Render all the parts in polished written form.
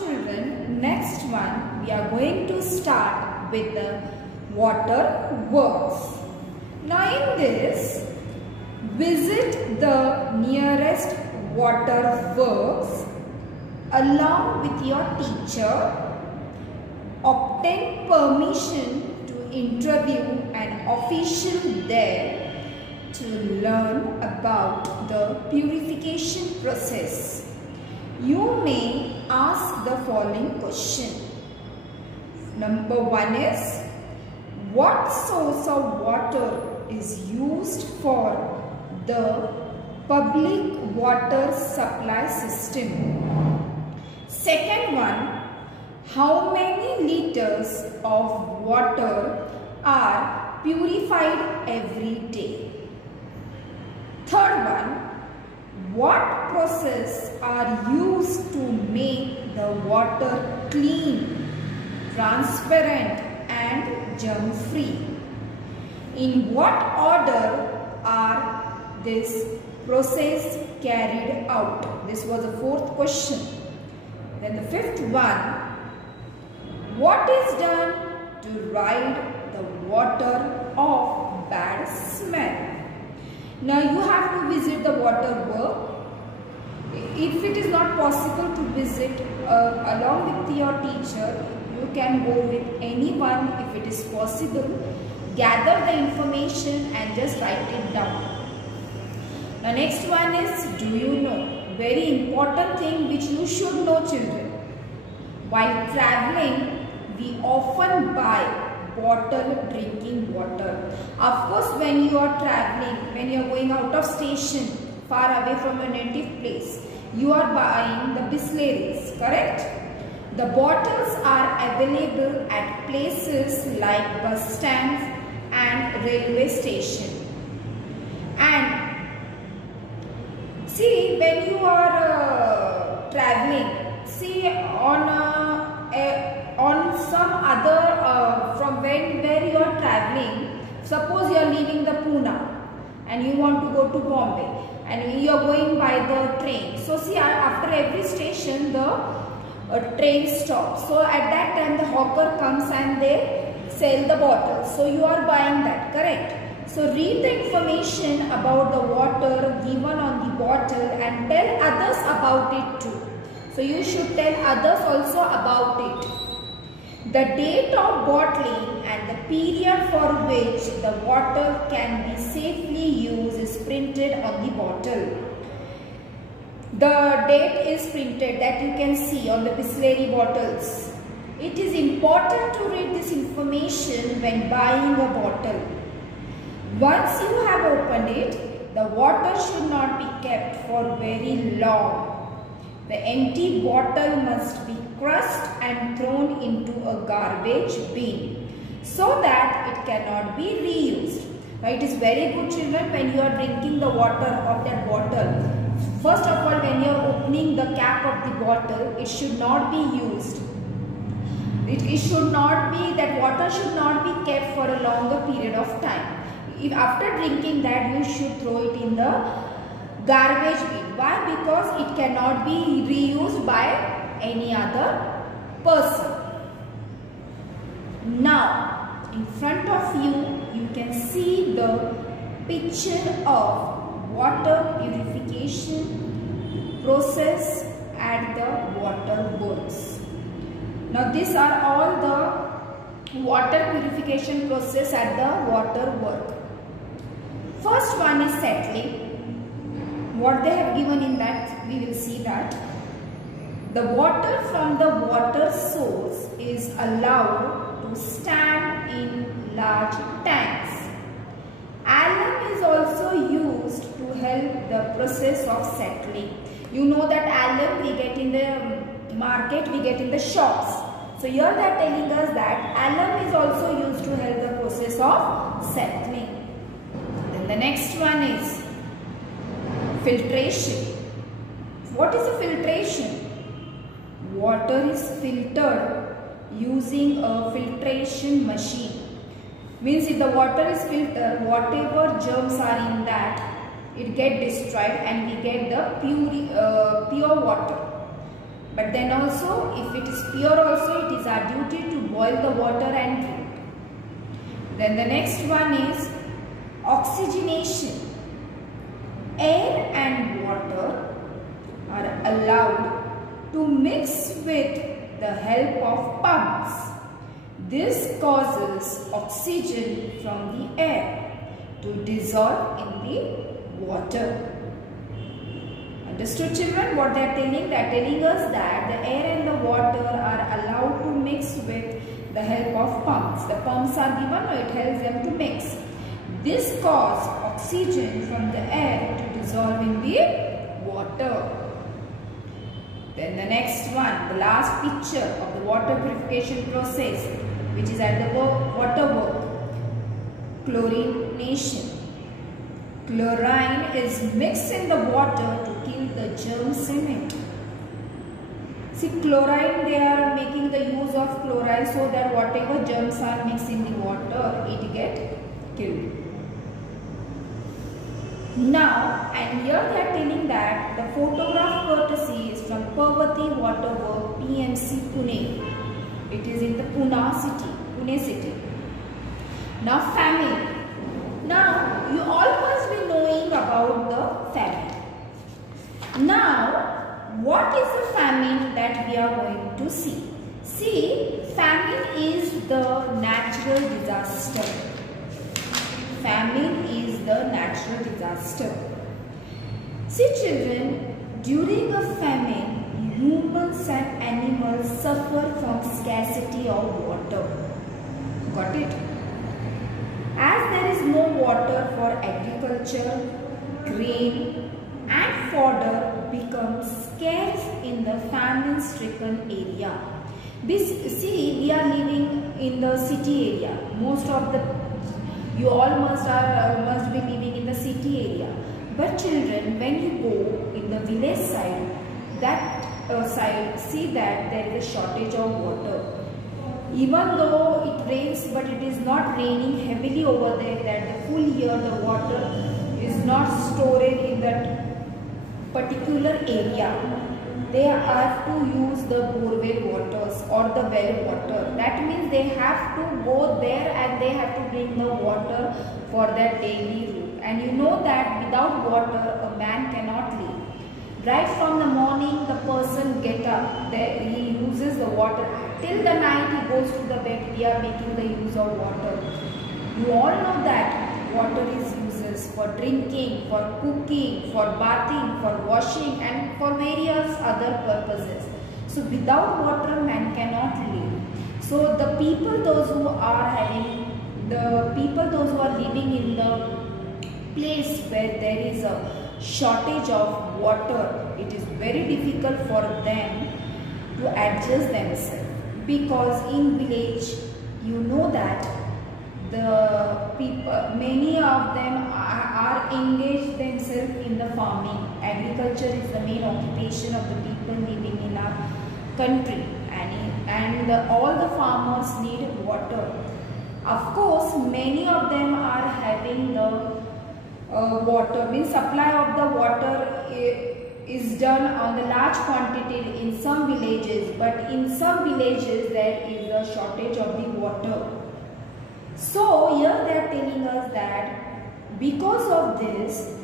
children, next one we are going to start with the water works. Now in this, visit the nearest water works along with your teacher, obtain permission to interview an official there to learn about the purification process. You may ask the following question. Number 1 is, what source of water is used for the public water supply system? Second one, how many liters of water are purified every day? Third one, what process are used to make the water clean, transparent and germ-free? In what order are this process carried out? This was the fourth question. Then the fifth one, what is done to ride the water of bad smell? Now you have to visit the water work. If it is not possible to visit along with your teacher, you can go with anyone if it is possible. Gather the information and just write it down. Now next one is, do you know? Very important thing which you should know, children. While traveling, we often buy bottled drinking water. Of course, when you are traveling, when you are going out of station, far away from your native place, you are buying the Bisleris, correct? The bottles are available at places like bus stands and railway station. And see, when you are traveling, see on some other from where you are traveling, suppose you are leaving the Pune and you want to go to Bombay and you are going by the train. So see, after every station the train stops. So at that time the hawker comes and they sell the bottles. So you are buying that, correct? So read the information about the water given on the bottle and tell others about it too. So you should tell others also about it. The date of bottling and the period for which the water can be safely used is printed on the bottle. The date is printed that you can see on the Bisleri bottles. It is important to read this information when buying a bottle. Once you have opened it, the water should not be kept for very long. The empty bottle must be crushed and thrown into a garbage bin so that it cannot be reused. Now it is very good, children, when you are drinking the water of that bottle. First of all, when you are opening the cap of the bottle, it should not be used. It should not be, that water should not be kept for a longer period of time. If after drinking that, you should throw it in the garbage bin. Why? Because it cannot be reused by any other person. Now, in front of you, you can see the picture of water purification process at the water works. Now, these are all the water purification process at the water work. First one is settling. What they have given in that, we will see that. The water from the water source is allowed to stand in large tanks. Alum is also used to help the process of settling. You know that alum we get in the market, we get in the shops. So here they are telling us that alum is also used to help the process of settling. Then the next one is filtration. What is a filtration? Water is filtered using a filtration machine. Means if the water is filtered, whatever germs are in that, it get destroyed and we get the pure water. But then also, if it is pure also, it is our duty to boil the water and drink. Then the next one is oxygenation. Air and water are allowed to mix with the help of pumps. This causes oxygen from the air to dissolve in the water. Understood, children? What they are telling? They are telling us that the air and the water are allowed to mix with the help of pumps. The pumps are given, or it helps them to mix. This causes oxygen from the air to dissolve in the water. Then the next one, the last picture of the water purification process, which is at the water work. Chlorination. Chlorine is mixed in the water to kill the germs in it. See, chlorine, they are making the use of chlorine so that whatever germs are mixed in the water, it get killed. Now, and here they are telling that the photograph courtesy is from Parvati Water Work, PMC, Pune. It is in the Pune city. Now, famine. Now, you all must be knowing about the famine. Now, what is the famine that we are going to see? See, famine is the natural disaster. Famine is the natural disaster. See, children, during a famine, humans and animals suffer from scarcity of water. Got it? As there is no water for agriculture, grain and fodder becomes scarce in the famine-stricken area. See, we are living in the city area. Most of you all must be living in the city area. But children, when you go in the village side, see that there is a shortage of water. Even though it rains, but it is not raining heavily over there, that the full year the water is not stored in that particular area. They have to use the borewell waters or the well water. That means they have to go there and they have to bring the water for their daily route. And you know that without water a man cannot live. Right from the morning the person get up, he uses the water. Till the night he goes to the bed, we are making the use of water. You all know that water is uses for drinking, for cooking, for bathing, for washing and for various other purposes. So without water man cannot live. So the people those who are living in the place where there is a shortage of water, it is very difficult for them to adjust themselves. Because in village, you know that the people, many of them are engaged themselves in the farming. Agriculture is the main occupation of the people living in our country, and all the farmers need water. Of course, many of them are having the water, means supply of the water is done on the large quantity in some villages, but in some villages there is a shortage of the water. So here they are telling us that because of this,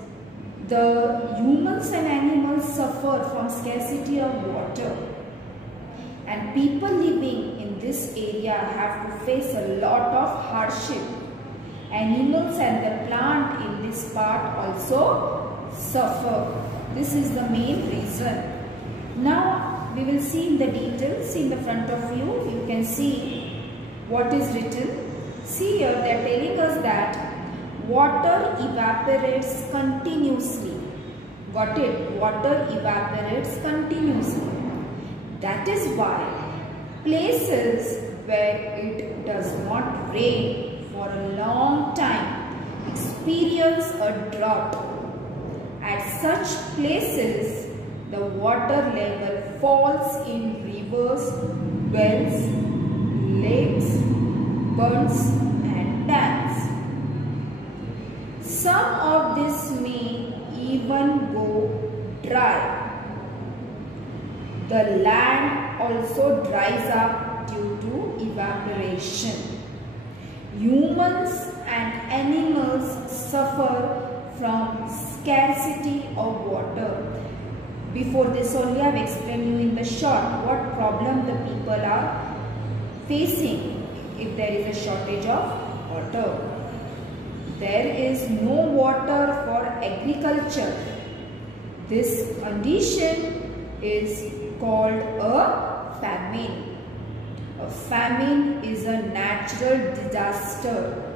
the humans and animals suffer from scarcity of water, and people living in this area have to face a lot of hardship. Animals and the plant in this part also suffer. This is the main reason. Now we will see in the details. In the front of you, you can see what is written. See here, they are telling us that water evaporates continuously. Got it? Water evaporates continuously. That is why places where it does not rain for a long time experience a drought. At such places, the water level falls in rivers, wells, lakes, ponds and dams. Some of this may even go dry. The land also dries up due to evaporation. Humans and animals suffer from scarcity of water. Before this only I have explained you in the short what problem the people are facing if there is a shortage of water. There is no water for agriculture. This condition is called a famine. A famine is a natural disaster.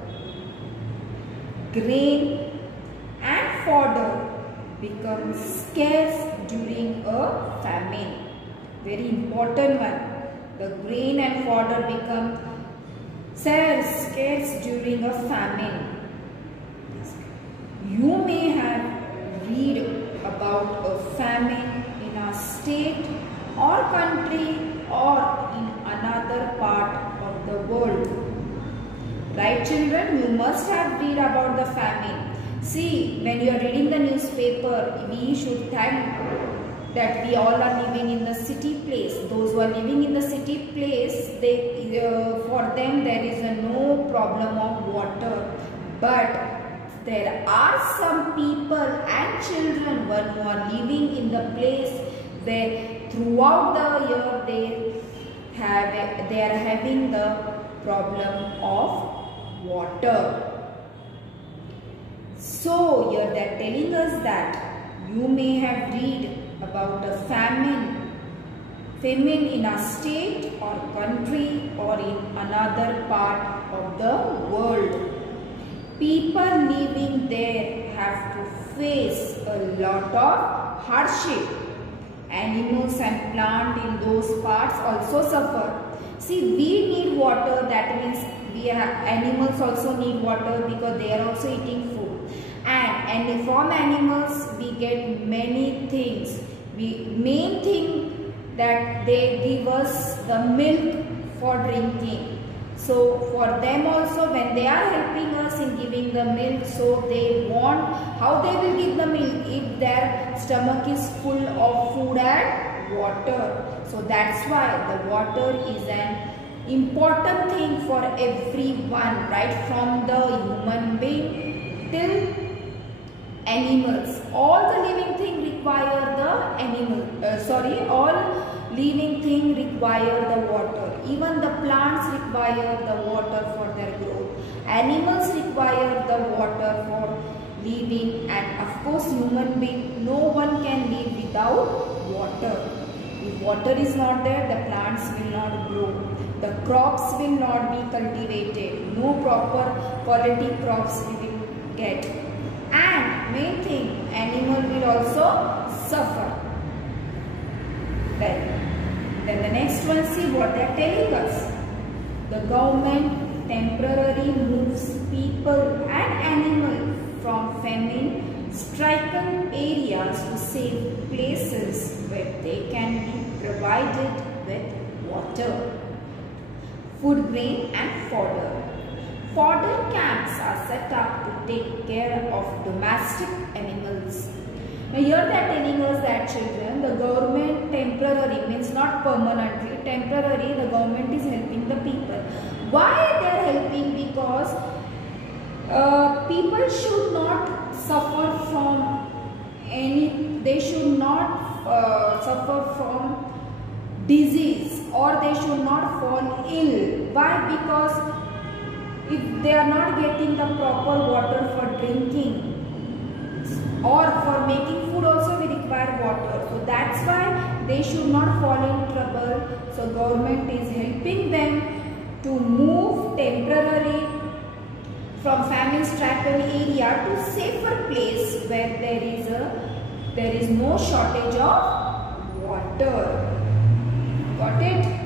Grain and fodder become scarce during a famine. Very important one. The grain and fodder become scarce during a famine. You may have read about a famine in a state or country or in another part of the world. Right, children? You must have read about the famine. See, when you are reading the newspaper, we should thank that we all are living in the city place. Those who are living in the city place, for them there is no problem of water. But there are some people and children who are living in the place where throughout the year they are having the problem of water. So here they are telling us that you may have read about a famine in a state or country or in another part of the world. People living there have to face a lot of hardship. Animals and plants in those parts also suffer. See, we need water, that means animals also need water because they are also eating food. And from animals we get many things. Main thing that they give us the milk for drinking. So for them also, when they are helping us in giving the milk, so they want, how they will give the milk if their stomach is full of food and water. So that's why the water is an important thing for everyone, right from the human being till animals. All the living things require all living things require the water. Even the plants require the water for their growth. Animals require the water for living, and of course human being, no one can live without water. If water is not there, the plants will not grow. The crops will not be cultivated. No proper quality crops we will get. And main thing, animal will also suffer. Then the next one, see what they are telling us. The government temporarily moves people and animals from famine-stricken areas to safe places where they can be provided with water, food, grain and fodder. Fodder camps are set up to take care of domestic animals. Now here they are telling us that, children, the government temporarily, means not permanently, temporarily the government is helping the people. Why they are helping? Because people should not suffer from they should not suffer from disease, or they should not fall ill. Why? Because if they are not getting the proper water for drinking, or for making food also we require water. So that's why they should not fall in trouble. So government is helping them to move temporarily from famine-stricken area to safer place where there is no shortage of water. Got it?